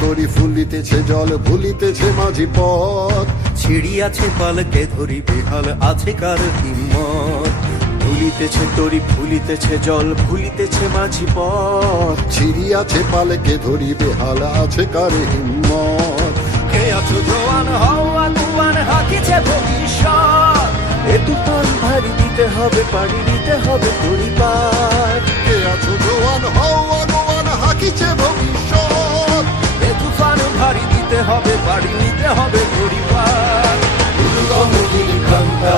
ধরি ফুলিতেছে জল ভুলিতেছে মাঝি পথ। ছিড়িয়াছে পালকে ধরি বেহাল আছে কার হিম্মত? ভুলিতেছে তরি ফুলিতেছে জল ভুলিতেছে মাঝি পথ। ছিড়িয়াছে পালকে ধরি বেহাল আছে কার হিম্মত? কে আছো জোয়ান হাকিছে ভবিষ্যৎ। এ তুফান ভারী দিতে হবে পাড়ি দিতে হবে পরিবার। হবে বাড়ি নিতে হবে পরিবার। দুর্গমুখীর কান্তা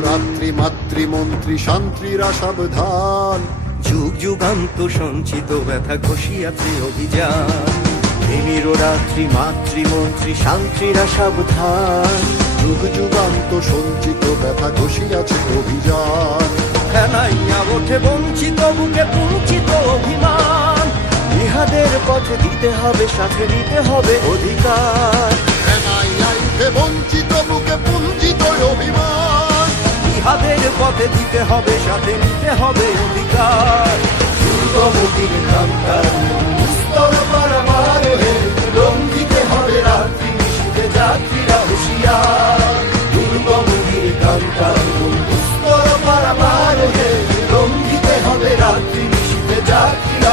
রাত্রি মাতৃমন্ত্রী শান্ত্রীরা সাবধান। যুগ যুগান্ত সঞ্চিত ব্যথা ঘষিয়াছে অভিযান। প্রেমীর রাত্রি মাতৃমন্ত্রী শান্তিরা সাবধান। যুগ যুগান্ত সঞ্চিত ব্যথা ঘষিয়াছে অভিযান। খেলাইয়া ওঠে বঞ্চিত বুকে পুঞ্চিত অভিমান। ইহাদের পথে দিতে হবে সাথে নিতে হবে অধিকার। উঠে বঞ্চিত ইহাদের পথে দিতে হবে, সাথে নিতে হবে অধিকার। দুর্গমতির স্তর হবে, রাত্রি নিশীথে যাত্রীরা হুঁশিয়ার। হবে যাত্রীরা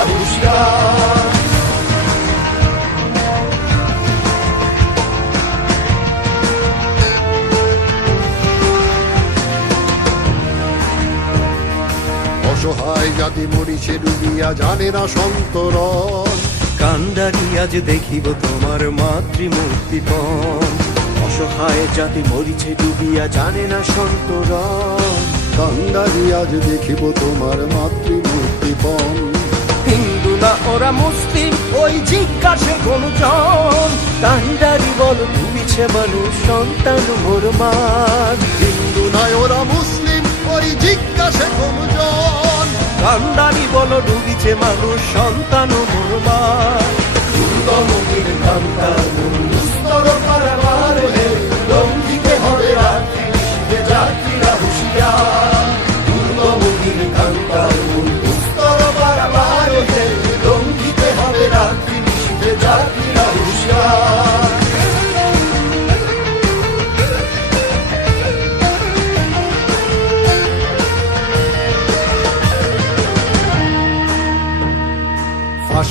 জাতি মরিছে ডুবিয়া জানে না সন্তরণ। কান্ডারি আজ দেখিব তোমার মাতৃমূর্তি মাতৃমূর্তিপণ অসহায় জাতি মরিছে ডুবিয়া জানে না সন্তরণ। কান্দারি আজ দেখিব তোমার মাতৃমূর্তি মাতৃমূর্তিপণ হিন্দু না ওরা মুসলিম ওই জিজ্ঞাসে কোন জন কান্ডারি বল ডুবিছে মানুষ সন্তান মোর মার হিন্দু নয় ওরা মুসলিম ওই জিজ্ঞাসে কোনজন কান্ডারি বলো ডুবিছে মানুষ সন্তান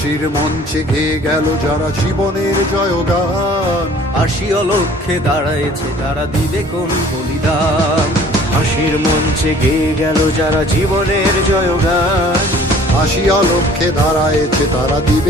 ফাঁসির মঞ্চে গেয়ে গেল যারা জীবনের জয়গান। হাসি অলক্ষে দাঁড়ায়েছে তারা দিবে কোন বলিদান? হাসির মঞ্চে গেয়ে গেল যারা জীবনের জয়গান। আসিয়া লক্ষ্যে দাঁড়ায়েছে তারা দিবে